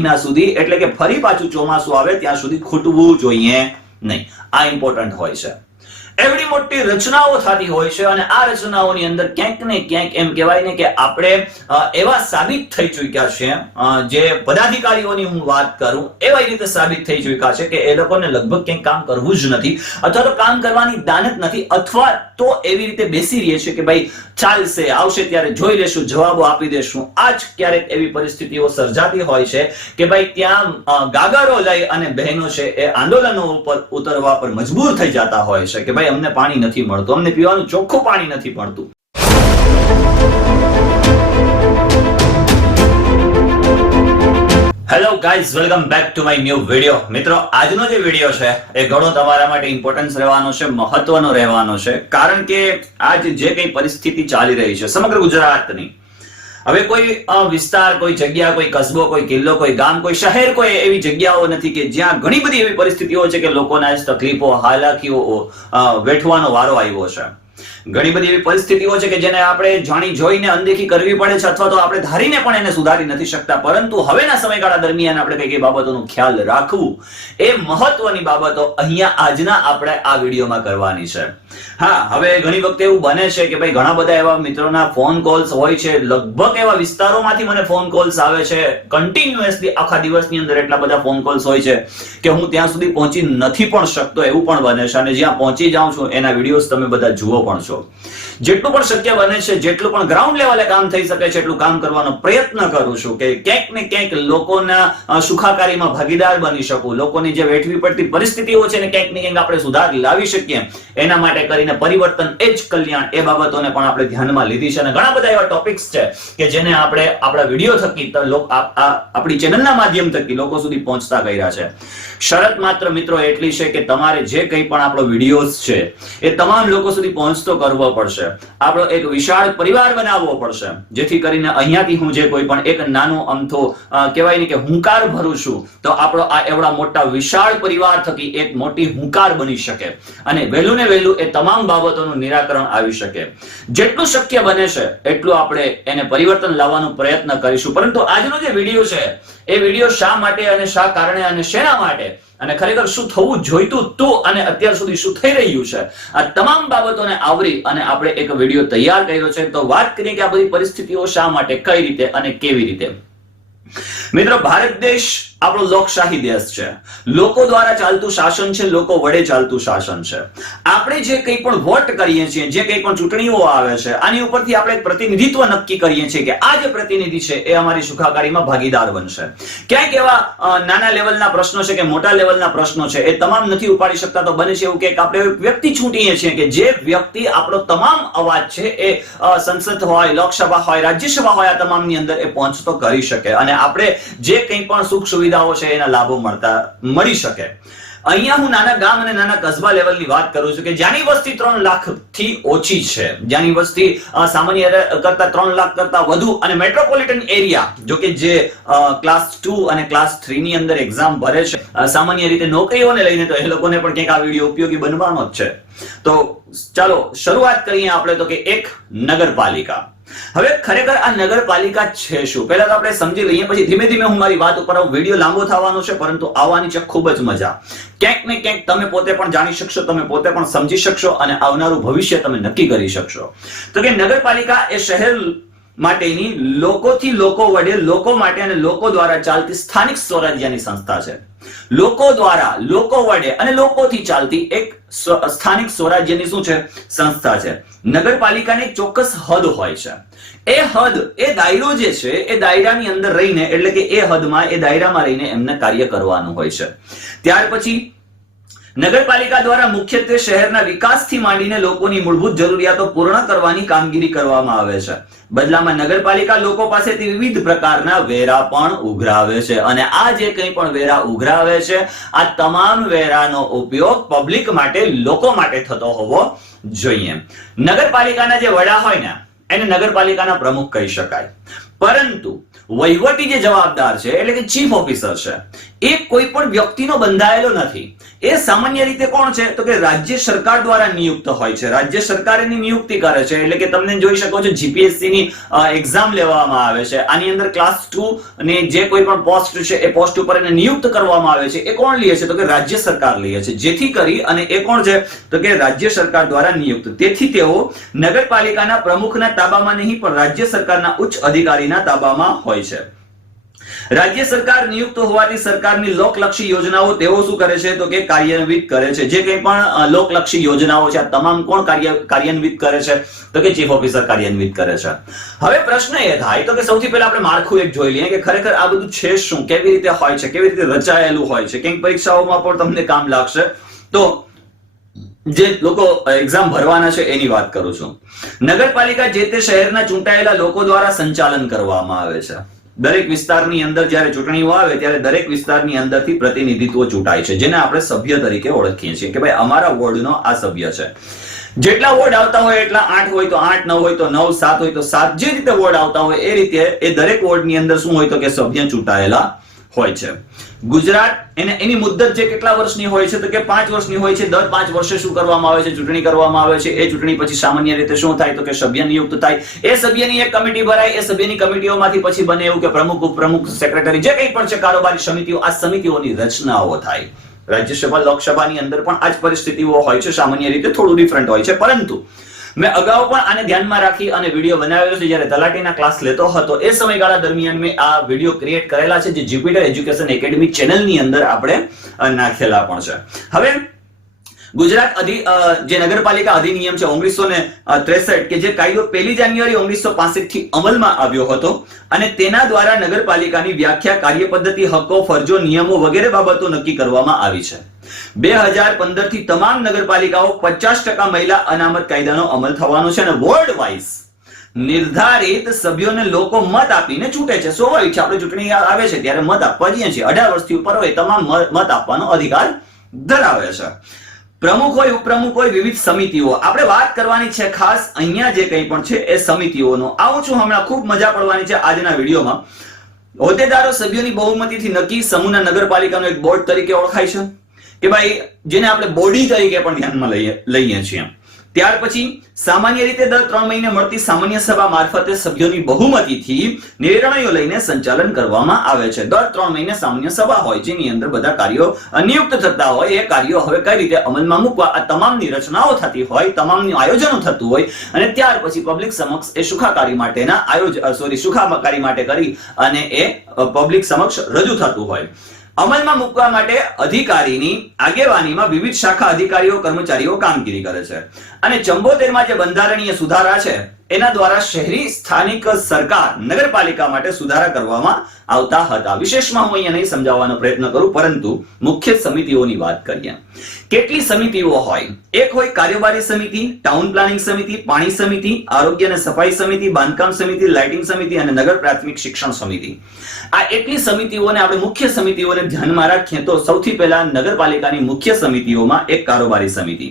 મહિના સુધી, એટલે કે ફરી પાછું ચોમાસું આવે ત્યાં સુધી ખૂટવું જોઈએ નહીં. આ ઇમ્પોર્ટન્ટ હોય છે. એવડી મોટી રચનાઓ થતી હોય છે અને આ રચનાઓની અંદર ક્યાંક ને ક્યાંક એમ કહેવાય ને કે આપણે એવા સાબિત થઈ ચૂક્યા છે, જે પદાધિકારીઓની હું વાત કરું એવા રીતે સાબિત થઈ ચૂક્યા છે કે એ લોકોને લગભગ ક્યાંક કામ કરવું જ નથી, અથવા તો કામ કરવાની દાનત નથી, અથવા તો એવી રીતે બેસી રહીએ છે કે ભાઈ ચાલશે, આવશે ત્યારે જોઈ લેશું, જવાબો આપી દેશું. આ જ ક્યારેક એવી પરિસ્થિતિઓ સર્જાતી હોય છે કે ભાઈ ત્યાં ગાગરો લઈ અને બહેનો છે એ આંદોલનો ઉપર ઉતરવા પર મજબૂર થઈ જતા હોય છે કે ભાઈ અમને પાણી નથી મળતું, અમને પીવાનું ચોખ્ખું પાણી નથી મળતું. Hello guys, welcome back to my new video. મિત્રો, આજનો જે વિડિયો છે એ ઘણો તમારા માટે ઇમ્પોર્ટન્સ રહેવાનો છે, મહત્વનો રહેવાનો છે, કારણ કે આજ જે કઈ પરિસ્થિતિ ચાલી રહી છે સમગ્ર ગુજરાતની, હવે કોઈ વિસ્તાર, કોઈ જગ્યા, કોઈ કસ્બો, કોઈ કિલ્લો, કોઈ ગામ, કોઈ શહેર, કોઈ એવી જગ્યાઓ નથી કે જ્યાં ઘણી બધી એવી પરિસ્થિતિઓ છે કે લોકોના તકલીફો, હાલાકીઓ વેઠવાનો વારો આવ્યો છે. ઘણી બધી એવી પરિસ્થિતિઓ છે કે જેને આપણે જાણી જોઈને અનદેખી કરવી પડે છે, અથવા તો આપણે ધારીને પણ એને સુધારી નથી શકતા. પરંતુ હવેના સમયગાળા દરમિયાન આપણે કઈ કઈ બાબતોનું ખ્યાલ રાખવું, એ મહત્વની બાબતો અહીંયા આજના આપણે આ વિડીયોમાં કરવાની છે. હા, હવે ઘણી વખતે એવું બને છે કે ભાઈ ઘણા બધા એવા મિત્રોના ફોન કોલ્સ હોય છે, લગભગ એવા વિસ્તારોમાંથી મને ફોન કોલ્સ આવે છે કન્ટિન્યુઅસલી, આખા દિવસની અંદર એટલા બધા ફોન કોલ્સ હોય છે કે હું ત્યાં સુધી પહોંચી નથી પણ શકતો, એવું પણ બને છે. અને જ્યાં પહોંચી જાઉં છું એના વિડીયોઝ તમે બધા જુઓ પણ છો. જેટલું પણ શક્ય બને છે, જેટલું પણ ગ્રાઉન્ડ લેવલે કામ થઈ શકે છે એટલું કામ કરવાનો પ્રયત્ન કરું છું કે ક્યાંક ને ક્યાંક લોકોના સુખાકારીમાં ભાગીદાર બની શકું, લોકોની જે વેઠવી પડતી પરિસ્થિતિઓ છે ને ક્યાંક ને ક્યાંક આપણે સુધાર લાવી શકીએ. એના માટે કરીને પરિવર્તન એ જ કલ્યાણ, એ બાબતોને પણ આપણે ધ્યાનમાં લીધી છે અને ઘણા બધા એવા ટોપિક્સ છે કે જેને આપણે આપણા વિડીયો થકી, આપણી ચેનલના માધ્યમ થકી લોકો સુધી પહોંચતા કર્યા છે. શરત માત્ર મિત્રો એટલી છે કે તમારે જે કંઈ પણ આપણો વિડીયોઝ છે એ તમામ લોકો સુધી પહોંચતો કરવો પડશે. આપણો એક વિશાળ પરિવાર બનાવવો પડશે, જેથી કરીને અહીંયાથી હું જે કોઈ પણ એક નાનો અમથો કહેવાય ને કે હુંકાર ભરું છું, તો આપણો આ એવડા મોટા વિશાળ પરિવાર થકી એક મોટી હુંકાર બની શકે અને વહેલું ને વહેલું એ તમામ બાબતોનું નિરાકરણ આવી શકે. જેટલું શક્ય બને છે એટલું આપણે એને પરિવર્તન લાવવાનો પ્રયત્ન કરીશું. પરંતુ આજનો જે વિડીયો છે એ વિડીયો શા માટે અને શા કારણે અને શેના માટે અને ખરેખર શું થવું જોઈતું હતું અને અત્યાર સુધી શું થઈ રહ્યું છે, આ તમામ બાબતોને આવરી અને આપણે એક વિડીયો તૈયાર કર્યો છે. તો વાત કરીએ કે આ બધી પરિસ્થિતિઓ શા માટે, કઈ રીતે અને કેવી રીતે. મિત્રો, ભારત દેશ આપણો લોકશાહી દેશ છે, લોકો દ્વારા ચાલતું શાસન છે, લોકો વડે ચાલતું શાસન છે. આપણે જે કંઈ પણ વોટ કરીએ છીએ, જે કંઈ પણ ચૂંટણીઓ આવે છે, આની ઉપરથી આપણે પ્રતિનિધિત્વ નક્કી કરીએ છીએ કે આ જે પ્રતિનિધિ છે એ અમારી સુખાકારીમાં ભાગીદાર બનશે. ક્યાંક એવા નાના લેવલના પ્રશ્નો છે કે મોટા લેવલના પ્રશ્નો છે એ તમામ નથી ઉપાડી શકતા, તો બને છે એવું કે આપણે વ્યક્તિ છૂટીએ છીએ કે જે વ્યક્તિ આપણો તમામ અવાજ છે એ સંસદ હોય, લોકસભા હોય, રાજ્યસભા હોય, આ તમામની અંદર એ પહોંચતો કરી શકે અને આપણે જે કંઈ પણ સુખ સુવિધાઓ છે એના લાભો મળી શકે. અહીંયા હું નાના ગામ અને નાના કસ્બા લેવલની વાત કરું છું કે જ્યાંની વસ્તી 3 લાખ થી ઓછી છે, જ્યાંની વસ્તી સામાન્ય કરતા 3 લાખ કરતા વધુ અને મેટ્રોપોલિટન એરિયા, જો કે જે ક્લાસ 2 અને ક્લાસ 3 ની અંદર એક્ઝામ ભરે છે, સામાન્ય રીતે નોકરીઓને લઈને, તો એ લોકોને પણ કંઈક આ વિડીયો ઉપયોગી બનવાનો જ છે. તો ચાલો શરૂઆત કરીએ આપણે તો કે એક નગરપાલિકા. હવે ખરેખર આ નગરપાલિકા છે શું, પહેલા તો આપણે સમજી લઈએ, પછી ધીમે ધીમે હું મારી વાત ઉપર આવું. વિડીયો લાંબો થવાનો છે પરંતુ આવવાની છે ખૂબ જ મજા. ક્યાંક ને ક્યાંક તમે પોતે પણ જાણી શકશો, તમે પોતે પણ સમજી શકશો અને આવનારું ભવિષ્ય તમે નક્કી કરી શકશો. તો કે નગરપાલિકા એ શહેર માટેની લોકોથી લોકો વડે, લોકો માટે અને લોકો દ્વારા ચાલતી સ્થાનિક સ્વરાજ્યની સંસ્થા છે. લોકો દ્વારા, લોકો વડે અને લોકોથી ચાલતી એક સ્થાનિક સ્વરાજ્યની શું છે, સંસ્થા છે. નગરપાલિકાની એક ચોક્કસ હદ હોય છે. એ હદ, એ દાયરો જે છે એ દાયરાની અંદર રહીને, એટલે કે એ હદમાં, એ દાયરામાં રહીને એમને કાર્ય કરવાનું હોય છે. ત્યાર પછી નગરપાલિકા દ્વારા મુખ્યત્વે શહેરના વિકાસથી માંડીને લોકોની મૂળભૂત જરૂરિયાતો પૂર્ણ કરવાની કામગીરી કરવામાં આવે છે. બદલામાં નગરપાલિકા લોકો પાસેથી વિવિધ પ્રકારના વેરા પણ ઉઘરાવે છે અને આ જે કંઈ પણ વેરા ઉઘરાવે છે, આ તમામ વેરાનો ઉપયોગ પબ્લિક માટે, લોકો માટે થતો હોવો જોઈએ. નગરપાલિકાના જે વડા હોય ને એને નગરપાલિકાના પ્રમુખ કહી શકાય. પરંતુ વહીવટી જે જવાબદાર છે એટલે કે ચીફ ઓફિસર છે એ કોઈ પણ વ્યક્તિનો બંધાયેલો નથી. એ સામાન્ય રીતે કોણ છે તો કે રાજ્ય સરકાર દ્વારા નિયુક્ત હોય છે. રાજ્ય સરકાર એની નિયુક્તિ કરે છે. એટલે કે તમને જોઈ શકો છો જીપીએસસી ની એક્ઝામ લેવામાં આવે છે. આની અંદર ક્લાસ 2 ની જે કોઈ પણ પોસ્ટ છે એ પોસ્ટ ઉપર એને નિયુક્ત કરવામાં આવે છે. એ કોણ લે છે તો કે રાજ્ય સરકાર લે છે. જેથી કરી અને એ કોણ છે તો કે રાજ્ય સરકાર દ્વારા નિયુક્ત. તેથી તેઓ નગરપાલિકાના પ્રમુખના તાબામાં નહીં પણ રાજ્ય સરકારના ઉચ્ચ અધિકારીના તાબામાં હોય છે. રાજ્ય સરકાર નિયુક્ત હોવાથી સરકારની લોકલક્ષી યોજનાઓ તેઓ શું કરે છે તો કે કાર્યાન્વિત કરે છે. જે કંઈ પણ લોકલક્ષી યોજનાઓ છે આ તમામ કોણ કાર્યાન્વિત કરે છે તો કે ચીફ ઓફિસર કાર્યાન્વિત કરે છે. હવે પ્રશ્ન એ થાય તો કે સૌથી પહેલા આપણે માળખું એક જોઈ લઈએ કે ખરેખર આ બધું છે શું, કેવી રીતે હોય છે, કેવી રીતે રચાયેલું હોય છે. કંઈક પરીક્ષાઓમાં પણ તમને કામ લાગશે. તો જે લોકો એક્ઝામ ભરવાના છે એની વાત કરું છું. નગરપાલિકા જે તે શહેરના ચૂંટાયેલા લોકો દ્વારા સંચાલન કરવામાં આવે છે. દરેક વિસ્તારની અંદર જ્યારે ચૂંટણીઓ આવે ત્યારે દરેક વિસ્તારની અંદરથી પ્રતિનિધિત્વ ચૂંટાય છે, જેને આપણે સભ્ય તરીકે ઓળખીએ છીએ કે ભાઈ અમારા વોર્ડનો આ સભ્ય છે. જેટલા વોર્ડ આવતા હોય એટલા 8 હોય તો 8, 9 હોય તો 9, 7 હોય તો 7, જે રીતે વોર્ડ આવતા હોય એ રીતે એ દરેક વોર્ડની અંદર શું હોય તો કે સભ્ય ચૂંટાયેલા હોય છે. ગુજરાત એની મુદ્દત જે કેટલા વર્ષની હોય છે તો કે 5 વર્ષની હોય છે. દર 5 વર્ષે શું કરવામાં આવે છે, ચૂંટણી કરવામાં આવે છે. એ ચૂંટણી પછી સામાન્ય રીતે શું થાય તો કે સભ્ય નિયુક્ત થાય. એ સભ્યની એક કમિટી ભરાય. એ સભ્યની કમિટીઓમાંથી પછી બને એવું કે પ્રમુખ, ઉપપ્રમુખ, સેક્રેટરી જે કંઈ પણ છે કારોબારી સમિતિઓ, આ સમિતિઓની રચનાઓ થાય. રાજ્યસભા લોકસભાની અંદર પણ આ જ પરિસ્થિતિઓ હોય છે. સામાન્ય રીતે થોડું ડિફરન્ટ હોય છે, પરંતુ મેં અગાઉ પણ આને ધ્યાનમાં રાખી અને વિડીયો બનાવેલો છે. જ્યારે તલાટીના ક્લાસ લેતો હતો એ સમયગાળા દરમિયાન મેં આ વિડીયો ક્રિએટ કરેલા છે, જે જ્યુપિટર એજ્યુકેશન એકેડમી ચેનલની અંદર આપણે નાખેલા પણ છે. હવે ગુજરાત જે નગરપાલિકા અધિનિયમ છે 1963 કે જે કાયદો 1 જાન્યુઆરી 1965 થી અમલમાં આવ્યો હતો અને તેના દ્વારા નગરપાલિકાની વ્યાખ્યા, કાર્યપદ્ધતિ, હક્કો, ફરજો, નિયમો વગેરે બાબતો નક્કી કરવામાં આવી છે. 2015 થી તમામ નગરપાલિકાઓ 50% મહિલા અનામત કાયદાનો અમલ થવાનો છે અને વોર્ડ વાઇઝ નિર્ધારિત સભ્યોને લોકો મત આપીને ચૂંટે છે. સ્વાભાવિક છે, આપણે ચૂંટણી આવે છે ત્યારે મત આપવા જઈએ છીએ. 18 વર્ષથી ઉપર હોય તમામ મત આપવાનો અધિકાર ધરાવે છે. પ્રમુખ હોય, ઉપપ્રમુખ હોય, વિવિધ સમિતિઓ. આપણે વાત કરવાની છે ખાસ અહીંયા જે કંઈ પણ છે એ સમિતિઓનો. આવું છું હમણાં ખૂબ મજા પડવાની છે આજના વિડીયોમાં. હોદ્દેદારો સભ્યોની બહુમતીથી નક્કી સમૂહના નગરપાલિકાનો એક બોર્ડ તરીકે ઓળખાય છે કે ભાઈ જેને આપણે બોડી તરીકે પણ ધ્યાનમાં લઈએ છીએ. ત્યાર પછી સામાન્ય રીતે દર 3 મહિને મળતી સામાન્ય સભા મારફતે સભ્યોની બહુમતીથી નિર્ણયો લઈને સંચાલન કરવામાં આવે છે. દર 3 મહિને સામાન્ય સભા હોય જેની અંદર બધા કાર્યો નિયુક્ત થતા હોય. એ કાર્યો હવે કઈ રીતે અમલમાં મૂકવા આ તમામની રચનાઓ થતી હોય, તમામનું આયોજન થતું હોય અને ત્યાર પછી પબ્લિક સમક્ષ એ સુખાકારી માટેના સુખાકારી માટે કરી અને એ પબ્લિક સમક્ષ રજૂ થતું હોય. અમલમાં મૂકવા માટે અધિકારીની આગેવાનીમાં વિવિધ શાખા અધિકારીઓ, કર્મચારીઓ કામગીરી કરે છે અને 74 માં જે બંધારણીય સુધારા છે એના દ્વારા શહેરી સ્થાનિક સરકાર નગરપાલિકા માટે સુધારા કરવામાં આવતા હતા. વિશેષમાં હું અહીંયા નહીં સમજાવવાનો પ્રયત્ન કરું, પરંતુ મુખ્ય સમિતિઓની વાત કરીએ. કેટલી સમિતિઓ હોય? એક હોય કાર્યવાહી સમિતિ, ટાઉન પ્લાનિંગ સમિતિ, પાણી સમિતિ, આરોગ્ય અને સફાઈ સમિતિ, બાંધકામ સમિતિ, લાઇટિંગ સમિતિ અને નગર પ્રાથમિક શિક્ષણ સમિતિ. આ એટલી સમિતિઓને આપણે મુખ્ય સમિતિઓને ધ્યાનમાં રાખીએ તો સૌથી પહેલા નગરપાલિકાની મુખ્ય સમિતિઓમાં એક કારોબારી સમિતિ.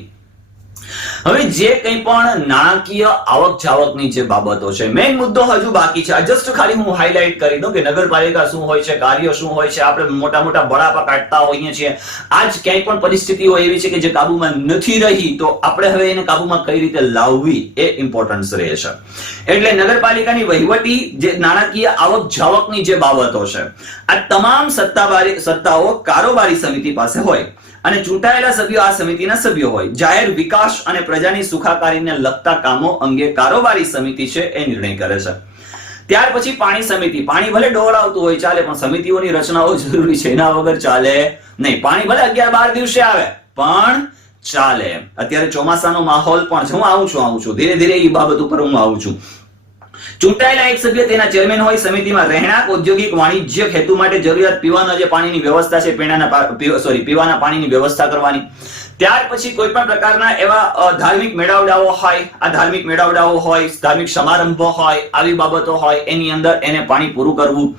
હવે જે કંઈ પણ નાણાકીય આવક જાવકની જે બાબતો છે, મેઇન મુદ્દો હજુ બાકી છે. જસ્ટ ખાલી હું હાઇલાઇટ કરી દઉં કે નગરપાલિકા શું હોય છે, કાર્ય શું હોય છે. આપણે મોટા મોટા બળાપા કાઢતા હોઈએ છીએ. આજ ક્યાંય પણ પરિસ્થિતિઓ એવી છે કે જે કાબુમાં નથી રહી, તો આપણે હવે એને કાબુમાં કઈ રીતે લાવવી એ ઇમ્પોર્ટન્સ રહે છે. એટલે નગરપાલિકાની વહીવટી જે નાણાકીય આવક જાવકની જે બાબતો છે આ તમામ સત્તાઓ કારોબારી સમિતિ પાસે હોય અને ચૂંટાયેલા સભ્યો આ સમિતિના સભ્યો હોય. જાહેર વિકાસ અને પ્રજાની સુખાકારીને લગતા કામો અંગે કારોબારી સમિતિ છે એ નિર્ણય કરે છે. ત્યાર પછી પાણી સમિતિ. પાણી ભલે ડોળ આવતું હોય ચાલે, પણ સમિતિઓની રચનાઓ જરૂરી છે, એના વગર ચાલે નહીં. પાણી ભલે 11-12 દિવસે આવે પણ ચાલે. અત્યારે ચોમાસાનો માહોલ પણ છે. હું આવું છું ધીરે ધીરે એ બાબત ઉપર હું આવું છું. ચૂંટાયેલા એક સભ્ય તેના ચેરમેન હોય. સમિતિમાં રહેણાંક, ઔદ્યોગિક, વાણિજ્યક હેતુ માટે જરૂરિયાત પીવાના જે પાણીની વ્યવસ્થા છે, પીવાના પાણીની વ્યવસ્થા કરવાની. ત્યાર પછી કોઈ પણ પ્રકારના એવા ધાર્મિક મેળાવડાઓ હોય, આ ધાર્મિક મેળાવડાઓ હોય, ધાર્મિક સમારંભો હોય, આવી બાબતો હોય, એની અંદર એને પાણી પૂરું કરવું.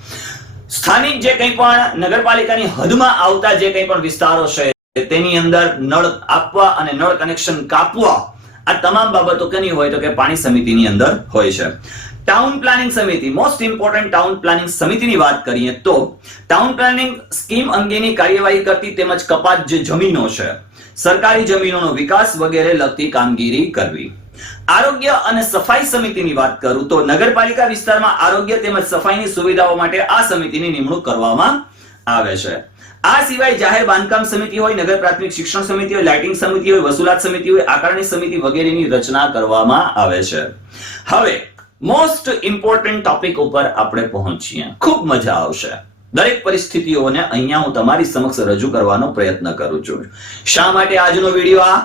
સ્થાનિક જે કંઈ પણ નગરપાલિકાની હદમાં આવતા જે કંઈ પણ વિસ્તારો છે તેની અંદર નળ આપવા અને નળ કનેક્શન કાપવા, આ તમામ બાબતો કેની હોય તો કે પાણી સમિતિની અંદર હોય છે. ટાઉન પ્લાનિંગ સમિતિ, મોસ્ટ ઇમ્પોર્ટન્ટ ટાઉન પ્લાનિંગ સમિતિની વાત કરીએ તો ટાઉન પ્લાનિંગ સ્કીમ અંગેની કાર્યવાહી કરતી તેમજ કપાત જે જમીનો છે, સરકારી જમીનોનો વિકાસ વગેરે લગતી કામગીરી કરવી. આરોગ્ય અને સફાઈ સમિતિની વાત કરું તો નગરપાલિકા વિસ્તારમાં આરોગ્ય તેમજ સફાઈની સુવિધાઓ માટે આ સમિતિની નિમણૂક કરવામાં આવે છે. આ સિવાય જાહેર બાંધકામ સમિતિ હોય, નગર પ્રાથમિક શિક્ષણ સમિતિ હોય, લાઇટિંગ સમિતિ હોય, વસૂલાત સમિતિ હોય, આકારણી સમિતિ વગેરેની રચના કરવામાં આવે છે. હવે મોસ્ટ ઇમ્પોર્ટન્ટ ટોપિક ઉપર આપણે પહોંચીએ. ખૂબ મજા આવશે. દરેક પરિસ્થિતિઓને અહીંયા હું તમારી સમક્ષ રજૂ કરવાનો પ્રયત્ન કરું છું. શા માટે આજનો વિડીયો આ?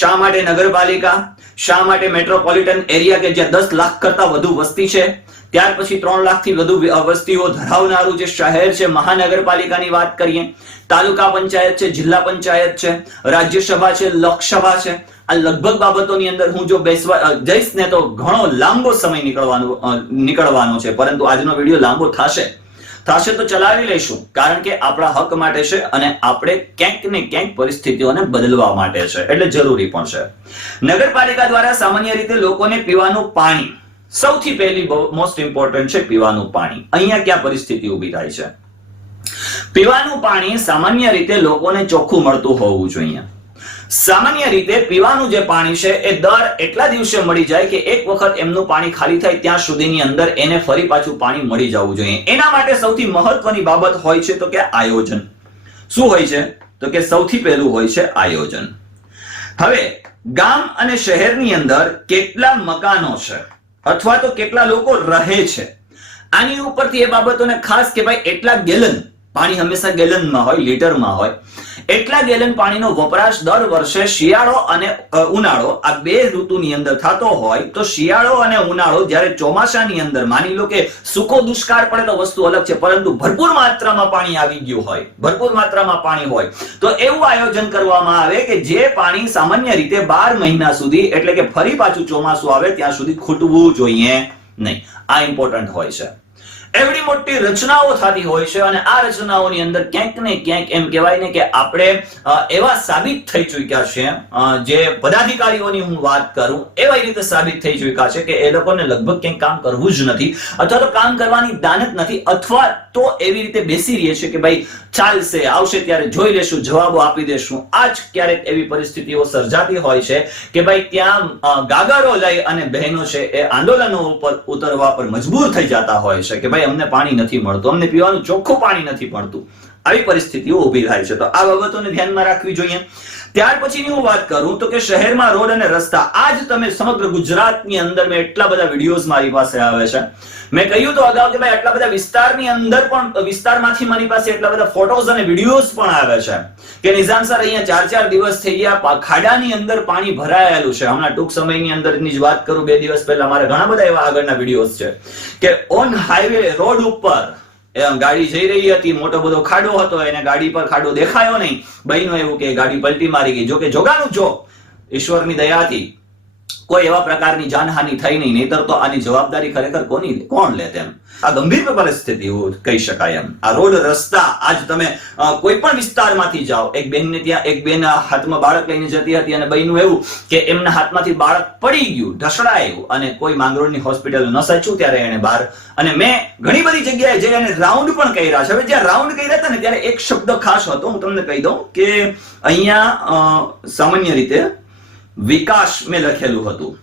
શા માટે નગરપાલિકા? શા માટે મેટ્રોપોલિટન એરિયા કે જ્યાં 10 લાખ કરતા વધુ વસ્તી છે, ત્યાર પછી 3 લાખથી વધુ વસ્તીઓ ધરાવનારું જે શહેર છે, મહાનગરપાલિકાની વાત કરીએ, તાલુકા પંચાયત છે, જિલ્લા પંચાયત છે, રાજ્યસભા છે, લોકસભા છે, આ લગભગ બાબતોની અંદર હું જો બેસવા જઈશ ને તો ઘણો લાંબો સમય નીકળવાનો છે. પરંતુ આજનો વિડીયો લાંબો થશે તો ચલાવી લઈશું, કારણ કે આપણા હક માટે છે અને આપણે ક્યાંક ને ક્યાંક પરિસ્થિતિઓને બદલવા માટે છે, એટલે જરૂરી પણ છે. નગરપાલિકા દ્વારા સામાન્ય રીતે લોકોને પીવાનું પાણી, સૌથી પહેલી મોસ્ટ ઇમ્પોર્ટન્ટ છે પીવાનું પાણી. અહીંયા ક્યાં પરિસ્થિતિ ઊભી થાય છે? પીવાનું પાણી સામાન્ય રીતે લોકોને ચોખ્ખું મળતું હોવું જોઈએ. સામાન્ય રીતે પીવાનું જે પાણી છે એ દર એટલા દિવસે મળી જાય કે એક વખત એમનું પાણી ખાલી થાય ત્યાં સુધીની અંદર એને ફરી પાછું પાણી મળી જવું જોઈએ. એના માટે સૌથી મહત્વની બાબત હોય છે તો કે આયોજન. શું હોય છે? તો કે સૌથી પહેલું હોય છે આયોજન. હવે ગામ અને શહેરની અંદર કેટલા મકાનો છે અથવા તો કેટલા લોકો રહે છે, આની ઉપરથી એ બાબતોને ખાસ કે ભાઈ એટલા ગેલન પાણી, હંમેશા ગેલનમાં હોય, લીટરમાં હોય, એટલા ગેલન પાણીનો વપરાશ દર વર્ષે શિયાળો અને ઉનાળો આ બે ઋતુની અંદર થતો હોય તો શિયાળો અને ઉનાળો જ્યારે ચોમાસાની અંદર માની લો કે સૂકો દુષ્કાળ પડે તો વસ્તુ અલગ છે, પરંતુ ભરપૂર માત્રામાં પાણી આવી ગયું હોય, ભરપૂર માત્રામાં પાણી હોય તો એવું આયોજન કરવામાં આવે કે જે પાણી સામાન્ય રીતે 12 મહિના સુધી, એટલે કે ફરી પાછું ચોમાસું આવે ત્યાં સુધી ખૂટવું જોઈએ નહીં. આ ઇમ્પોર્ટન્ટ હોય છે. એવડી મોટી રચનાઓ થતી હોય છે અને આ રચનાઓની અંદર ક્યાંક ને ક્યાંક એમ કહેવાય ને કે આપણે એવા સાબિત થઈ ચૂક્યા છે, જે પદાધિકારીઓની હું વાત કરું એવા રીતે સાબિત થઈ ચૂક્યા છે કે એ લોકોને લગભગ ક્યાંક કામ કરવું જ નથી, અથવા તો કામ કરવાની દાનત નથી, અથવા તો એવી રીતે બેસી રહીએ છે કે ભાઈ ચાલશે, આવશે ત્યારે જોઈ લેશું, જવાબો આપી દેશું. આ જ ક્યારેક એવી પરિસ્થિતિઓ સર્જાતી હોય છે કે ભાઈ ત્યાં ગાગરો લઈ અને બહેનો છે એ આંદોલનો ઉપર ઉતરવા પર મજબૂર થઈ જતા હોય છે કે ભાઈ અમને પાણી નથી મળતું, અમને પીવાનું ચોખ્ખું પાણી નથી મળતું. આવી પરિસ્થિતિઓ ઊભી થાય છે, તો આ બાબતોને ધ્યાનમાં રાખવી જોઈએ. ત્યાર પછીની હું વાત કરું તો કે શહેરમાં રોડ અને રસ્તા, આજ તમે સમગ્ર ગુજરાતની અંદર મેં એટલા બધા વિડીયોઝ મારી પાસે આવે છે. મેં કહ્યું તો અગાઉ કે ભાઈ આટલા બધા વિસ્તારની અંદર પણ, વિસ્તારમાંથી મારી પાસે એટલા બધા ફોટોઝ અને વિડીયોઝ પણ આવે છે કે નિઝામ સર અહીંયા 4 દિવસ થઈ ગયા, ખાડાની અંદર પાણી ભરાયેલું છે. હમણાં ટૂંક સમયની અંદરની જ વાત કરું, 2 દિવસ પહેલા મારે ઘણા બધા એવા આગળના વિડીયોઝ છે કે ઓન હાઈવે રોડ ઉપર ગાડી જઈ રહી હતી, મોટો બધો ખાડો હતો, એને ગાડી પર ખાડો દેખાયો નહીં, બહેનો એવું કે ગાડી પલટી મારી ગઈ. જો કે જોગાનું જો ઈશ્વરની દયાથી કોઈ એવા પ્રકારની જાનહાનિ થઈ નહીં, નહીતર તો આની જવાબદારી ખરેખર કોણ લે તેમ. આ ગંભીર પરિસ્થિતિ કહી શકાય એમ. આ રોડ રસ્તા, આજ તમે કોઈ પણ વિસ્તારમાંથી જાઓ, એક બેનને ત્યાં એક બેન હાથમાં બાળક લઈને જતી હતી અને બહેનું એવું કે એમના હાથમાંથી બાળક પડી ગયું, ઢસડાયું અને કોઈ માંગરોળની હોસ્પિટલ ન સાચું ત્યારે એને બહાર, અને મેં ઘણી બધી જગ્યાએ જઈ અને રાઉન્ડ પણ કર્યા છે. હવે જ્યાં રાઉન્ડ કર્યા હતા ને ત્યારે એક શબ્દ ખાસ હતો, હું તમને કહી દઉં કે અહીંયા સામાન્ય રીતે વિકાસ મેં લખેલું હતું.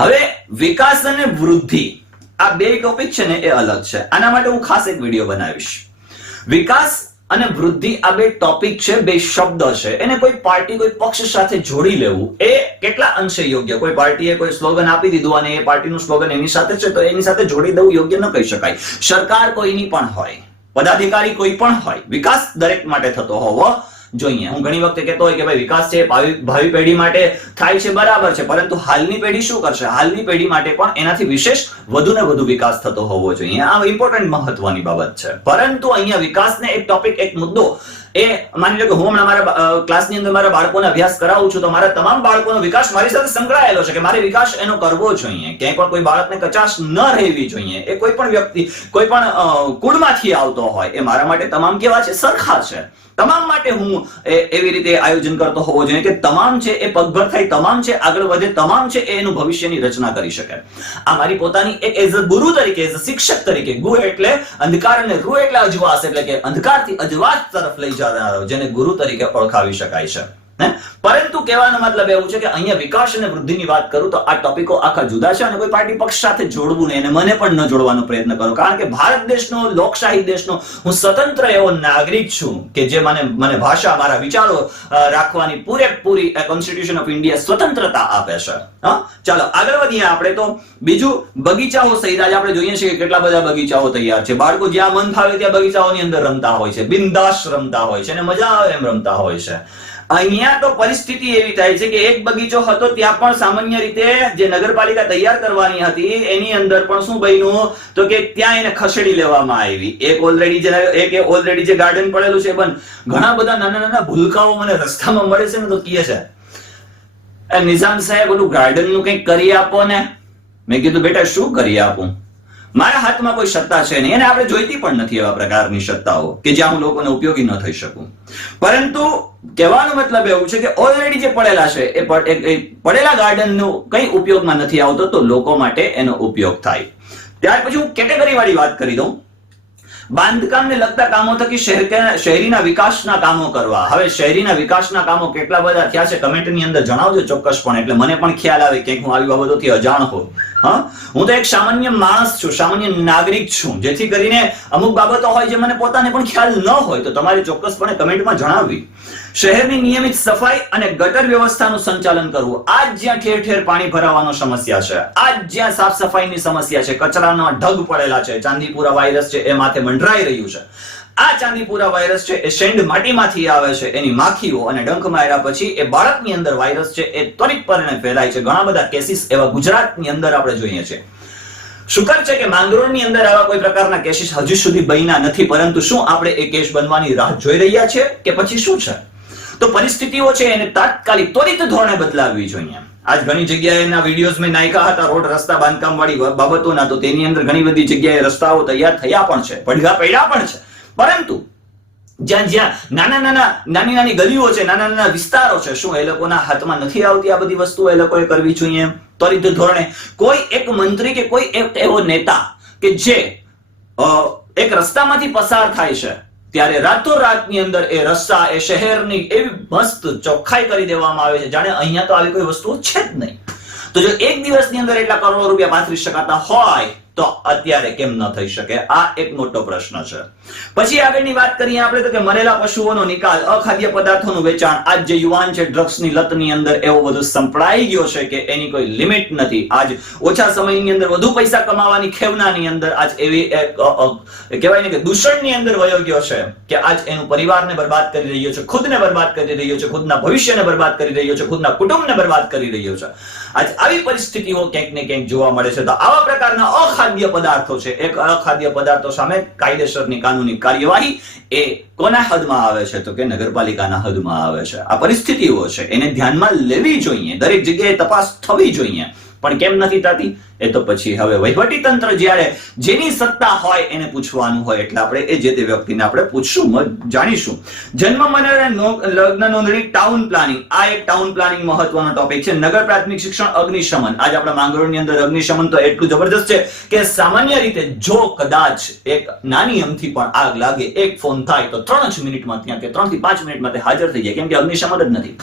હવે વિકાસ અને વૃદ્ધિ આ બે ટોપિક છે ને એ અલગ છે. આના માટે હું ખાસ એક વિડીયો બનાવીશ. વિકાસ અને વૃદ્ધિ આ બે ટોપિક છે, બે શબ્દ છે, એને કોઈ પાર્ટી, કોઈ પક્ષ સાથે જોડી લેવું એ કેટલા અંશે યોગ્ય? કોઈ પાર્ટીએ કોઈ સ્લોગન આપી દીધું અને એ પાર્ટીનું સ્લોગન એની સાથે છે તો એની સાથે જોડી દેવું યોગ્ય ન કહી શકાય. સરકાર કોઈની પણ હોય, પદાધિકારી કોઈ પણ હોય, વિકાસ દરેક માટે થતો હોવો જોઈએ. હું ઘણી વખતે કહેતો હોય કે ભાઈ વિકાસ છે ભાવિ પેઢી માટે થાય છે, બરાબર છે, પરંતુ હાલની પેઢી શું કરશે? હાલની પેઢી માટે પણ એનાથી વિશેષ વધુ ને વધુ વિકાસ થતો હોવો જોઈએ. આ ઇમ્પોર્ટન્ટ મહત્વની બાબત છે. પરંતુ અહીંયા વિકાસને એક ટોપિક, એક મુદ્દો એ માની લો કે હું હમણાં મારા ક્લાસની અંદર મારા બાળકોને અભ્યાસ કરાવું છું તો મારા તમામ બાળકોનો વિકાસ મારી સાથે સંકળાયેલો છે કે મારે વિકાસ એનો કરવો જોઈએ, ક્યાંય પણ કોઈ બાળકને કચાશ ન રહેવી જોઈએ. એ કોઈ પણ વ્યક્તિ કોઈ પણ કુળમાંથી આવતો હોય એ મારા માટે તમામ કેવા છે? સરખા છે. તમામ માટે હું એવી રીતે આયોજન કરતો હોવો જોઈએ કે તમામ છે એ પગભર થાય, તમામ છે આગળ વધે, તમામ છે એનું ભવિષ્યની રચના કરી શકે. આ મારી પોતાની એક એઝ અ ગુરુ તરીકે, એઝ અ શિક્ષક તરીકે, ગુ એટલે અંધકાર અને રૂ એટલે અજવાસ, એટલે કે અંધકારથી અજવાસ તરફ લઈ જનારો, જેને ગુરુ તરીકે ઓળખાવી શકાય છે. પરંતુ કહેવાનો મતલબ એવું છે કે અહીંયા વિકાસ અને વૃદ્ધિની વાત કરું તો આ ટોપિકો આખા જુદા છે અને કોઈ પાર્ટી પક્ષ સાથે જોડવું નહીં, અને મને પણ ન જોડવાનો પ્રયત્ન કરો, કારણ કે ભારત દેશનો, લોકશાહી દેશનો હું સ્વતંત્ર એવો નાગરિક છું કે જે મને ભાષા, મારા વિચારો રાખવાની પૂરેપૂરી કોન્સ્ટિટ્યુશન ઓફ ઇન્ડિયા સ્વતંત્રતા આપે છે. ચાલો આગળ વધીએ આપણે. તો બીજું, બગીચાઓ સહિત આજે આપણે જોઈએ છીએ કે કેટલા બધા બગીચાઓ તૈયાર છે. બાળકો જ્યાં મન ફાવે ત્યાં બગીચાઓની અંદર રમતા હોય છે, બિંદાસ રમતા હોય છે અને મજા આવે એમ રમતા હોય છે. અહીંયા તો પરિસ્થિતિ એવી થાય છે કે એક બગીચો હતો ત્યાં પણ સામાન્ય રીતે જે નગરપાલિકા તૈયાર કરવાની હતી એની અંદર પણ શું બન્યું તો કે ત્યાં એને ખસેડી લેવામાં આવી. એક ઓલરેડી જે ગાર્ડન પડેલું છે બંધ. ઘણા બધા નાના નાના ભૂલકાઓ મને રસ્તામાં મળે છે ને તો કહે છે, નિઝામ સાહેબ ઓલું ગાર્ડન નું કંઈક કરી આપો ને. મેં કીધું બેટા શું કરી આપું, મારા હાથમાં કોઈ સત્તા છે નહીં, એને આપણે જોઈતી પણ નથી એવા પ્રકારની સત્તાઓ કે જ્યાં હું લોકોને ઉપયોગી ન થઈ શકું. પરંતુ કહેવાનો મતલબ એવું છે કે ઓલરેડી જે પડેલા છે એ પડેલા ગાર્ડનનો કંઈ ઉપયોગમાં નથી આવતો તો લોકો માટે એનો ઉપયોગ થાય. ત્યાર પછી હું કેટેગરી વાળી વાત કરી દઉં. બાંધકામને લગતા કામો થકી શહેરીના વિકાસના કામો કરવા. હવે શહેરીના વિકાસના કામો કેટલા બધા થયા છે કમેન્ટની અંદર જણાવજો ચોક્કસપણે, એટલે મને પણ ખ્યાલ આવે કે હું આવી બાબતોથી અજાણ હોઉં. હું તો એક સામાન્ય માણસ છું, સામાન્ય નાગરિક છું, જેથી કરીને અમુક બાબતો હોય જે મને પોતાને પણ ખ્યાલ ન હોય તો તમારે ચોક્કસપણે કમેન્ટમાં જણાવવી. શહેરની નિયમિત સફાઈ અને ગટર વ્યવસ્થાનું સંચાલન કરવું. આજ જ્યાં ઠેર ઠેર પાણી ભરાવાનો સમસ્યા છે, આજ જ્યાં સાફ સફાઈની સમસ્યા છે, કચરાના ઢગ પડેલા છે, ચાંદીપુરા વાયરસ છે એ માથે મંડરાઈ રહ્યું છે. આ ચાંદીપુરા વાયરસ છે એ શેંડ માટીમાંથી આવે છે, એની માખીઓ અને ડંખ માર્યા પછી એ બાળકની અંદર વાયરસ છે એ ત્વરિતપણે ફેલાય છે. ઘણા બધા કેસીસ એવા ગુજરાતની અંદર આપણે જોઈએ છે. શુકર છે કે માંગરોળની અંદર આવા કોઈ પ્રકારના કેસીસ હજુ સુધી બન્યા નથી, પરંતુ શું આપણે એ કેસ બનવાની રાહ જોઈ રહ્યા છે કે પછી શું છે? તો પરિસ્થિતિઓ છે એને તાત્કાલિક ત્વરિત ધોરણે બદલાવવી જોઈએ. આજ ઘણી જગ્યાએના વિડીયોઝ મેં નાખ્યા હતા રોડ રસ્તા બાંધકામ વાળી બાબતોના, તો તેની અંદર ઘણી બધી જગ્યાએ રસ્તાઓ તૈયાર થયા પણ છે, પડઘા પડ્યા પણ છે. પરંતુ જ્યાં જ્યાં નાની ગલીઓ છે, નાના નાના વિસ્તારો છે, શું એ લોકોના હાથમાં નથી આવતી આ બધી વસ્તુઓ? એ લોકોએ કરવી જોઈએ ત્વરિત ધોરણે. કોઈ એક મંત્રી કે કોઈ એક એવો નેતા કે જે એક રસ્તામાંથી પસાર થાય છે ત્યારે રાતોરાતની અંદર એ રસ્તા, એ શહેરની એવી મસ્ત ચોખ્ખાઈ કરી દેવામાં આવે છે જાણે અહીંયા તો આવી કોઈ વસ્તુઓ છે જ નહીં. તો જો એક દિવસની અંદર એટલા કરોડો રૂપિયા પાથરી શકાતા હોય તો અત્યારે કેમ ન થઈ શકે? આ એક મોટો પ્રશ્ન છે. પછી આગળની વાત કરીએ આપણે તો કે મરેલા પશુઓનો નિકાલ, અખાદ્ય પદાર્થોનું વેચાણ. આજ જે યુવાન છે ડ્રગ્સની લતની અંદર એવો બધું સંપડાઈ ગયો છે કે એની કોઈ લિમિટ નથી. આજ ઓછા સમયની અંદર વધુ પૈસા કમાવાની ખેવનાની અંદર આજ એવી કહેવાય ને કે દૂષણની અંદર વયો ગયો છે કે આજ એનું પરિવારને બરબાદ કરી રહ્યો છે, ખુદને બરબાદ કરી રહ્યો છે, ખુદના ભવિષ્યને બરબાદ કરી રહ્યો છે, ખુદના કુટુંબને બરબાદ કરી રહ્યો છે. આજ આવી પરિસ્થિતિઓ ક્યાંક ને ક્યાંક જોવા મળે છે. તો આવા પ્રકારના અખાદ્ય પદાર્થો છે, એક અખાદ્ય પદાર્થો સામે કાયદેસરની કાનૂની કાર્યવાહી એ કોના હદમાં આવે છે તો કે નગરપાલિકાના હદમાં આવે છે. આ પરિસ્થિતિઓ છે એને ધ્યાનમાં લેવી જોઈએ, દરેક જગ્યાએ તપાસ થવી જોઈએ, પણ કેમ નથી થતી એ તો પછી હવે વહીવટી તંત્ર જ્યારે જેની સત્તા હોય એને પૂછવાનું હોય, એટલે આપણે એ જે તે વ્યક્તિને આપણે પૂછશું, જાણીશું. જન્મ મરણ લગ્ન નોંધણી, ટાઉન પ્લાનિંગ. આ એક ટાઉન પ્લાનિંગ મહત્વનો ટોપિક છે. નગર પ્રાથમિક શિક્ષણ, અગ્નિશમન. આજ આપણા માંગરોળની અંદર અગ્નિશમન તો એટલું જબરદસ્ત છે કે સામાન્ય રીતે જો કદાચ એક નાની અમથી પણ આગ લાગે, એક ફોન થાય તો 3 જ મિનિટમાં ત્યાં કે 3 થી 5 મિનિટમાં તે હાજર થઈ જાય, કેમ કે અગ્નિશમન જ નથી.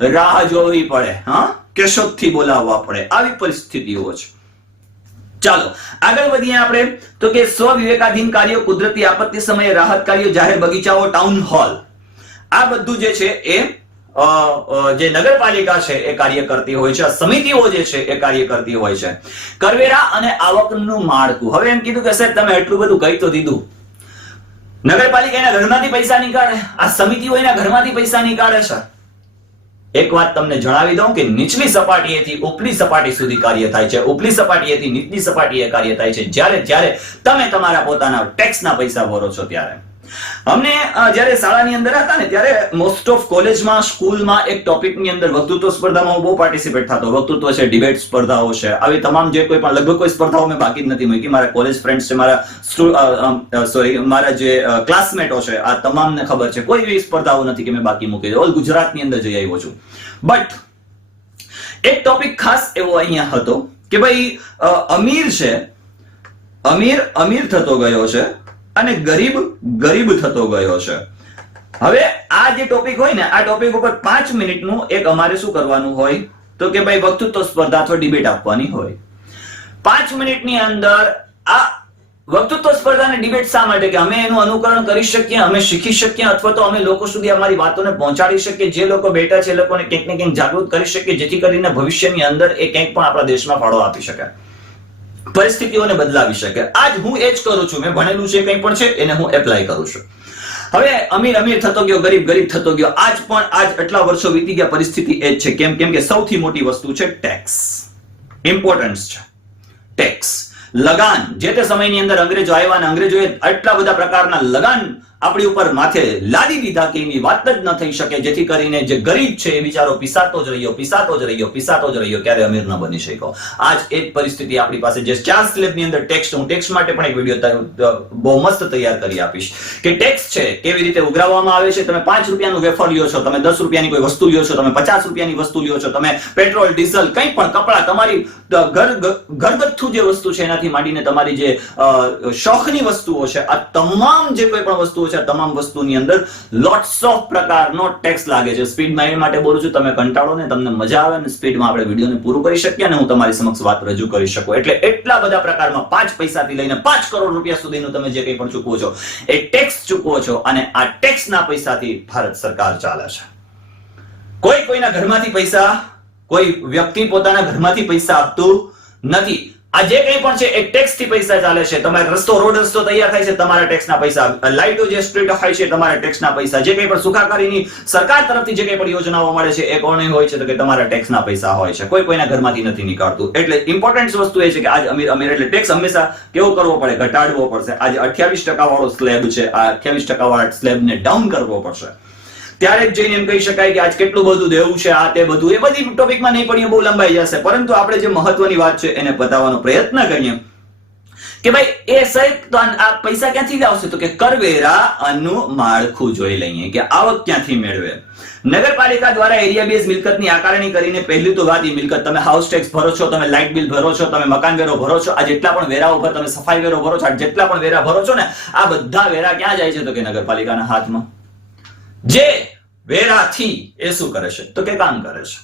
રાહ જોવી પડે, કેશોદથી બોલાવવા પડે, આવી પરિસ્થિતિઓ છે. ચાલો આગળ વધીએ આપણે તો કે સ્વ વિવેકાધીન કાર્યો, કુદરતી આપત્તિ સમયે રાહત કાર્યો, જાહેર બગીચાઓ, ટાઉન હોલ. આ બધું જે છે એ જે નગરપાલિકા છે એ કાર્ય કરતી હોય છે, સમિતિઓ જે છે એ કાર્ય કરતી હોય છે. કરવેરા અને આવકનું માળખું. હવે એમ કીધું કે સાહેબ તમે એટલું બધું કહી તો દીધું, નગરપાલિકા એના ઘરમાંથી પૈસા નીકાળે, આ સમિતિઓ એના ઘરમાંથી પૈસા નીકાળે છે. એક વાત તમને જણાવી દઉં કે નીચલી સપાટીએથી ઉપલી સપાટી સુધી કાર્ય થાય છે, ઉપલી સપાટીએથી નીચલી સપાટીએ કાર્ય થાય છે જ્યારે તમે તમારા પોતાના ટેક્સના પૈસા ભરો છો ત્યારે. અમને જ્યારે શાળાની અંદર હતા ને ત્યારે મોસ્ટ ઓફ કોલેજમાં સ્કૂલમાં એક ટોપિકની અંદર વક્તૃત્વ સ્પર્ધામાં હું બહુ પાર્ટિસિપેટ થતો. વક્તૃત્વ છે, ડિબેટ સ્પર્ધાઓ છે, આવી તમામ જે કોઈ પણ લગભગ કોઈ સ્પર્ધાઓ મેં બાકી જ નથી મૂકી. મારા કોલેજ ફ્રેન્ડ્સ છે, મારા જે ક્લાસમેટો છે, આ તમામને ખબર છે કોઈ એવી સ્પર્ધાઓ નથી કે મેં બાકી મૂકી. ઓલ ગુજરાતની અંદર જઈ આવ્યો છું. બટ એક ટોપિક ખાસ એવો અહીંયા હતો કે ભાઈ અમીર છે, અમીર થતો ગયો છે અને ગરીબ થતો ગયો છે. હવે આ જે ટોપિક હોય ને, આ ટોપિક ઉપર 5 મિનિટનું એક અમારે શું કરવાનું હોય તો કે ભાઈ વક્તૃત્વ સ્પર્ધા અથવા ડિબેટ આપવાની હોય. 5 મિનિટની અંદર આ વક્તૃત્વ સ્પર્ધા અને ડિબેટ શા માટે કે અમે એનું અનુકરણ કરી શકીએ, અમે શીખી શકીએ, અથવા તો અમે લોકો સુધી અમારી વાતોને પહોંચાડી શકીએ. જે લોકો બેઠા છે એ લોકોને કંઈક ને કંઈક જાગૃત કરી શકીએ, જેથી કરીને ભવિષ્યની અંદર એ કંઈક પણ આપણા દેશમાં ફાળો આપી શકે, પરિસ્થિતિઓને બદલાવી શકે. આજ હું એ જ કરું છું. મેં ભણેલું છે, કંઈ પણ છે એને હું એપ્લાય કરું છું. હવે અમીર થતો ગયો, ગરીબ થતો ગયો. આજ આટલા વર્ષો વીતી ગયા, પરિસ્થિતિ એ જ છે. કેમ કે સૌથી મોટી વસ્તુ છે ટેક્સ. ઇમ્પોર્ટન્સ છે ટેક્સ, લગાન. જે તે સમયની અંદર અંગ્રેજો આવ્યા અને અંગ્રેજોએ આટલા બધા પ્રકારના લગાન આપણી ઉપર માથે લાદી દીધા કે એની વાત જ ન થઈ શકે, જેથી કરીને જે ગરીબ છે એ બિચારો પીસાતો જ રહ્યો, ક્યારે અમીર ન બની શક્યો. આજ એ જ પરિસ્થિતિ આપણી પાસે જે 4 સ્લેબની અંદર ટેક્સ, હું ટેક્સ માટે પણ એક વિડીયો બહુ મસ્ત તૈયાર કરી આપીશ કે ટેક્સ છે કેવી રીતે ઉઘરાવવામાં આવે છે. તમે 5 રૂપિયાનું વેફર લ્યો છો, તમે 10 રૂપિયાની કોઈ વસ્તુ લ્યો છો, તમે 50 રૂપિયાની વસ્તુ લ્યો છો, તમે પેટ્રોલ, ડીઝલ, કંઈ પણ, કપડા, તમારી ઘરગથ્થુ જે વસ્તુ છે એનાથી માંડીને તમારી જે શોખની વસ્તુઓ છે, આ તમામ જે કોઈ પણ વસ્તુઓ છે, તમામ વસ્તુની અંદર લોટ્સ ઓફ પ્રકારનો ટેક્સ લાગે છે. સ્પીડમાં એ માટે બોલું છું, તમે કંટાળો ને, તમને મજા આવે ને, સ્પીડમાં આપણે વિડીયોને પૂરું કરી શકીએ અને હું તમારી સમક્ષ વાત રજૂ કરી શકું. એટલે એટલા બધા પ્રકારમાં 5 પૈસાથી લઈને 5 કરોડ રૂપિયા સુધીનું તમે જે કંઈ પણ ચૂકવો છો એ ટેક્સ ચૂકવો છો, અને આ ટેક્સના પૈસાથી ભારત સરકાર ચાલે છે. કોઈના ઘરમાંથી પૈસા, કોઈ વ્યક્તિ પોતાના ઘરમાંથી પૈસા આપતું નથી. આ જે કંઈ પણ છે એ ટેક્સ થી પૈસા ચાલે છે. તમારે રોડ રસ્તો તૈયાર થાય છે, તમારા ટેક્સના પૈસા. લાઇટો જે સ્ટ્રીટ હોય છે, તમારા ટેક્સના પૈસા. જે કંઈ પણ સુખાકારીની સરકાર તરફથી જે કંઈ પણ યોજનાઓ મળે છે એ કોને હોય છે તો કે તમારા ટેક્સના પૈસા હોય છે. કોઈના ઘરમાંથી નથી નીકળતું. એટલે ઇમ્પોર્ટન્ટ વસ્તુ એ છે કે આજ અમીર એટલે ટેક્સ હંમેશા કેવો કરવો પડે, ઘટાડવો પડશે. આજે 28% વાળો સ્લેબ છે, આ 28% વાળા સ્લેબને ડાઉન કરવો પડશે. ત્યારે જ જઈને એમ કહી શકાય કે આજ કેટલું બધું દેવું છે, આ તે બધું. એ બધી ટોપિકમાં નહીં પડીએ, બહુ લંબાઈ જશે. પરંતુ આપણે જે મહત્વની વાત છે એને બતાવવાનો પ્રયત્ન કરીએ કે ભાઈ એ સાહેબ તો આ પૈસા ક્યાંથી આવશે તો કે કરવેરાનું માળખું જોઈ લઈએ કે આવક ક્યાંથી મેળવે. નગરપાલિકા દ્વારા એરિયા બેઝ મિલકતની આકારણી કરીને પહેલી તો વાત, મિલકત તમે હાઉસ ટેક્સ ભરો છો, તમે લાઇટ બિલ ભરો છો, તમે મકાન વેરો ભરો છો, આ જેટલા પણ વેરા ઉપર તમે સફાઈ વેરો ભરો છો, આ જેટલા પણ વેરા ભરો છો ને, આ બધા વેરા ક્યાં જાય છે તો કે નગરપાલિકાના હાથમાં. જે વેરાથી એ શું કરે છે તો કે કામ કરે છે.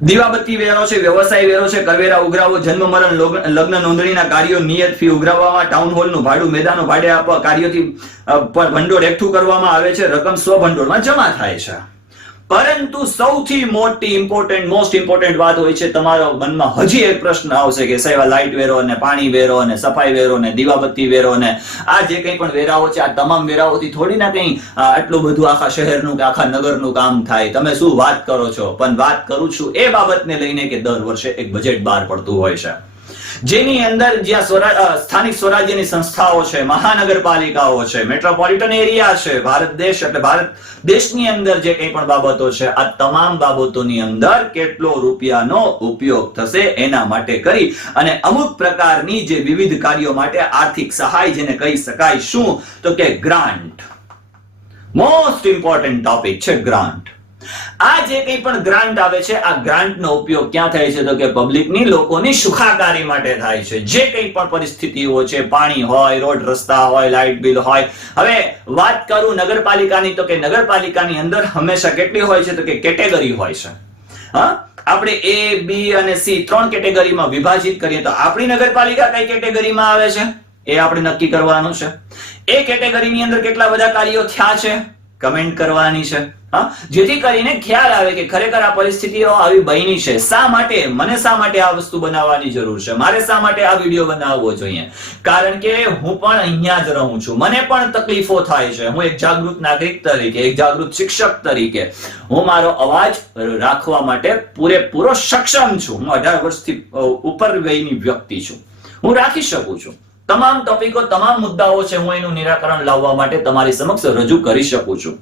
દીવાબત્તી વેરો છે, વ્યવસાય વેરો છે, કરવેરા ઉઘરાવો, જન્મ મરણ લગ્ન નોંધણીના કાર્યો, નિયત ફી ઉઘરાવવામાં, ટાઉન હોલનું ભાડું, મેદાનો ભાડે આપવા, કાર્યોથી ભંડોળ એકઠું કરવામાં આવે છે, રકમ સ્વભંડોળમાં જમા થાય છે. પરંતુ સૌથી મોટી મોસ્ટ ઇમ્પોર્ટન્ટ વાત હોય છે, તમારા મનમાં હજી એક પ્રશ્ન આવશે કે સાહેબ લાઇટ વેરો અને પાણી વેરો અને સફાઈ વેરો અને દીવાબત્તી વેરો અને આ જે કંઈ પણ વેરાઓ છે, આ તમામ વેરાઓથી થોડી ના કંઈ આટલું બધું આખા શહેરનું કે આખા નગરનું કામ થાય. તમે શું વાત કરો છો? પણ વાત કરું છું એ બાબતને લઈને કે દર વર્ષે એક બજેટ બહાર પડતું હોય છે, જેની અંદર જ્યાં સ્થાનિક સ્વરાજ્યની સંસ્થાઓ છે, મહાનગરપાલિકાઓ છે, મેટ્રોપોલિટન એરિયા છે, ભારત દેશની અંદર જે કંઈ પણ બાબતો છે, આ તમામ બાબતોની અંદર કેટલો રૂપિયાનો ઉપયોગ થશે એના માટે કરી અને અમુક પ્રકારની જે વિવિધ કાર્યો માટે આર્થિક સહાય, જેને કહી શકાય શું તો કે ગ્રાન્ટ. મોસ્ટ ઇમ્પોર્ટન્ટ ટોપિક છે ગ્રાન્ટ. આ જે કંઈ પણ ગ્રાન્ટ આવે છે, આ ગ્રાન્ટનો ઉપયોગ ક્યાં થાય છે તો કે પબ્લિકની, લોકોની સુખાકારી માટે થાય છે. જે કંઈ પણ પરિસ્થિતિઓ છે, પાણી હોય, રોડ રસ્તા હોય, લાઇટ બિલ હોય. હવે વાત કરું નગરપાલિકાની તો કે નગરપાલિકાની અંદર હંમેશા કેટલી હોય છે તો કે કેટેગરી હોય છે. આપણે A, B અને C 3 કેટેગરીમાં વિભાજિત કરીએ તો આપણી નગરપાલિકા કઈ કેટેગરીમાં આવે છે એ આપણે નક્કી કરવાનું છે. એ કેટેગરીની અંદર કેટલા બધા કાર્યો થયા છે કમેન્ટ કરવાની છે, જેથી કરીને ખ્યાલ આવે કે ખરેખર આ પરિસ્થિતિઓ આવી બની છે. શા માટે મને શા માટે આ વસ્તુ બનાવવાની જરૂર છે, મારે શા માટે આ વિડીયો બનાવવો જોઈએ? કારણ કે હું પણ અહીંયા જ રહું છું, મને પણ તકલીફો થાય છે. હું એક જાગૃત નાગરિક તરીકે, એક જાગૃત શિક્ષક તરીકે હું મારો અવાજ રાખવા માટે પૂરેપૂરો સક્ષમ છું. હું 18 વર્ષથી ઉપર વયની વ્યક્તિ છું, હું રાખી શકું છું. તમામ ટોપિકો, તમામ મુદ્દાઓ છે, હું એનું નિરાકરણ લાવવા માટે તમારી સમક્ષ રજૂ કરી શકું છું.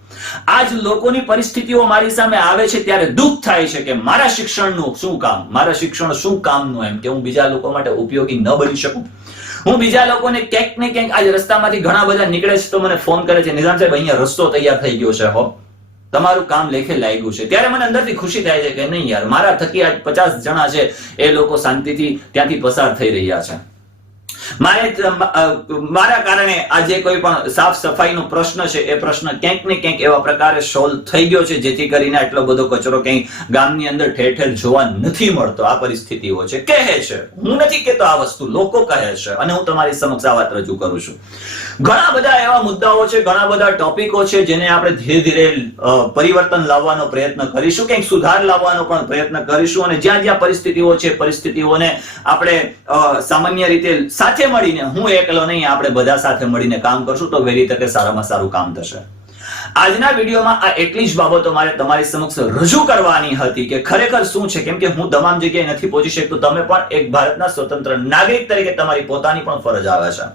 આજ લોકોની પરિસ્થિતિઓ મારી સામે આવે છે ત્યારે દુઃખ થાય છે કે મારા શિક્ષણનું શું કામ, મારા શિક્ષણ શું કામનું, એમ કે હું બીજા લોકો માટે ઉપયોગી ન બની શકું. હું બીજા લોકોને ક્યાંક ને ક્યાંક આજ રસ્તામાંથી ઘણા બધા નીકળે છે તો મને ફોન કરે છે, નિઝામ સાહેબ અહીંયા રસ્તો તૈયાર થઈ ગયો છે, હો તમારું કામ લેખે લાગ્યું છે. ત્યારે મને અંદરથી ખુશી થાય છે કે નહીં યાર, મારા થકી આજ 50 જણા છે એ લોકો શાંતિથી ત્યાંથી પસાર થઈ રહ્યા છે. મારા કારણે આજે કોઈ પણ સાફ સફાઈનો પ્રશ્ન છે એ પ્રશ્ન ક્યાંક ને ક્યાંક એવા પ્રકારે સોલ્વ થઈ ગયો છે જેથી કરીને આટલો બધો કચરો ક્યાંય ગામની અંદર ઠેર ઠેર જોવા નથી મળતો. આ પરિસ્થિતિઓ છે, કહે છે, હું નથી કહેતો આ વસ્તુ, લોકો કહે છે અને હું તમારી સમક્ષ આ વાત રજૂ કરું છું. ઘણા બધા એવા મુદ્દાઓ છે, ઘણા બધા ટોપિકો છે જેને આપણે ધીરે ધીરે પરિવર્તન લાવવાનો પ્રયત્ન કરીશું, કંઈક સુધાર લાવવાનો પણ પ્રયત્ન કરીશું અને જ્યાં જ્યાં પરિસ્થિતિઓ છે પરિસ્થિતિઓને આપણે સામાન્ય રીતે સાથે મળીને, હું એકલો નહીં, આપણે બધા સાથે મળીને કામ કરશું તો વહેલી તકે સારામાં સારું કામ થશે. આજના વિડીયોમાં આ એટલી જ બાબતો મારે તમારી સમક્ષ રજૂ કરવાની હતી કે ખરેખર શું છે, કેમ કે હું તમામ જગ્યાએ નથી પહોંચી શકતો. તમે પણ એક ભારતના સ્વતંત્ર નાગરિક તરીકે તમારી પોતાની પણ ફરજ આવે છે.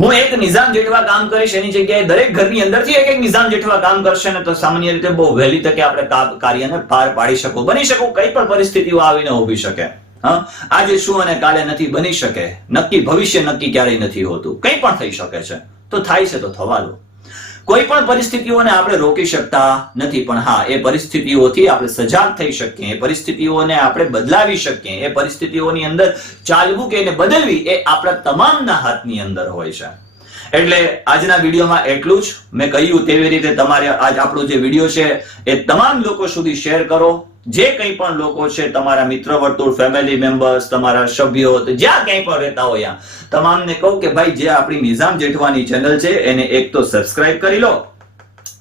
હું એક નિઝામ જેટવા કામ કરીશ એની જગ્યાએ દરેક ઘરની અંદરથી એક નિઝામ જેટવા કામ કરશે ને તો સામાન્ય રીતે બહુ વહેલી તકે આપણે કાર્યને પાર પાડી શકો, બની શકો. કઈ પણ પરિસ્થિતિઓ આવીને ઊભી શકે. આજે શું અને કાલે નથી બની શકે, નક્કી ભવિષ્ય નક્કી ક્યારેય નથી હોતું. કંઈ પણ થઈ શકે છે, તો થાય છે તો થવા દો. કોઈ પણ પરિસ્થિતિઓને આપણે રોકી શકતા નથી, પણ હા, એ પરિસ્થિતિઓથી આપણે સજાગ થઈ શકીએ, એ પરિસ્થિતિઓને આપણે બદલાવી શકીએ, એ પરિસ્થિતિઓની અંદર ચાલવું કે એને બદલવી એ આપણા તમામના હાથની અંદર હોય છે. એટલે આજના વિડીયોમાં એટલું જ. મેં કહ્યું તેવી રીતે તમારે આજ આપણો જે વિડીયો છે એ તમામ લોકો સુધી શેર કરો. જે કંઈ પણ લોકો છે, તમારા મિત્ર વર્તુળ, ફેમિલી મેમ્બર્સ, તમારા સભ્યો, જ્યાં ક્યાંય પણ રહેતા હોય તમામને કહું કે ભાઈ જે આપણી નિઝામ જેઠવાની ચેનલ છે એને એક તો સબસ્ક્રાઇબ કરી લો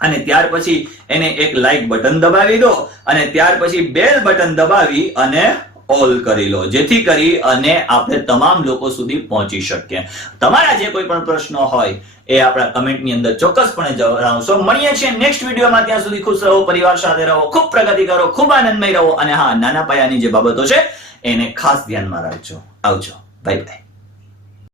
અને ત્યાર પછી એને એક લાઈક બટન દબાવી દો અને ત્યાર પછી બેલ બટન દબાવી અને ઓલ કરી લો, જેથી કરી અને આપણે તમામ લોકો સુધી પહોંચી શકીએ. તમારા જે કોઈ પણ પ્રશ્નો હોય એ આપણા કમેન્ટની અંદર ચોક્કસપણે જણાવશો. મળીએ છીએ નેક્સ્ટ વિડીયોમાં. ત્યાં સુધી ખુશ રહો, પરિવાર સાથે રહો, ખૂબ પ્રગતિ કરો, ખૂબ આનંદમય રહો અને હા, નાના પાયાની જે બાબતો છે એને ખાસ ધ્યાનમાં રાખજો. આવજો, બાય બાય.